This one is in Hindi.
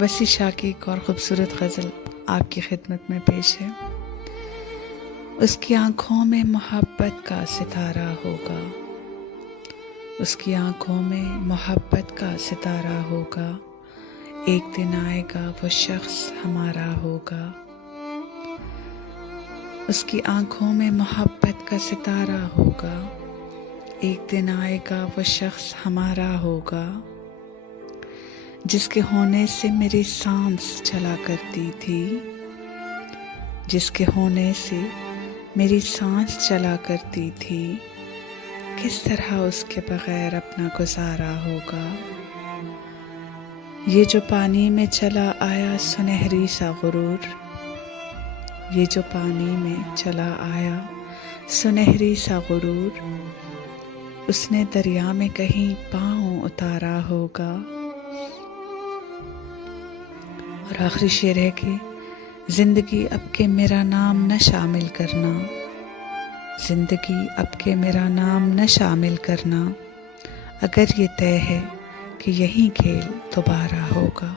वसी शाह की एक और ख़ूबसूरत गज़ल आपकी खिदमत में पेश है। उसकी आँखों में मोहब्बत का सितारा होगा, उसकी आँखों में मोहब्बत का सितारा होगा, एक दिन आएगा वो शख्स हमारा होगा। उसकी आँखों में मोहब्बत का सितारा होगा, एक दिन आएगा वो शख्स हमारा होगा। जिसके होने से मेरी सांस चला करती थी, जिसके होने से मेरी सांस चला करती थी, किस तरह उसके बगैर अपना गुजारा होगा। ये जो पानी में चला आया सुनहरी सा गुरूर, ये जो पानी में चला आया सुनहरी सा गुरूर, उसने दरिया में कहीं पाँव उतारा होगा। और आखिरी शेर है कि ज़िंदगी अब के मेरा नाम न शामिल करना, ज़िंदगी अब के मेरा नाम न शामिल करना, अगर ये तय है कि यही खेल दोबारा होगा।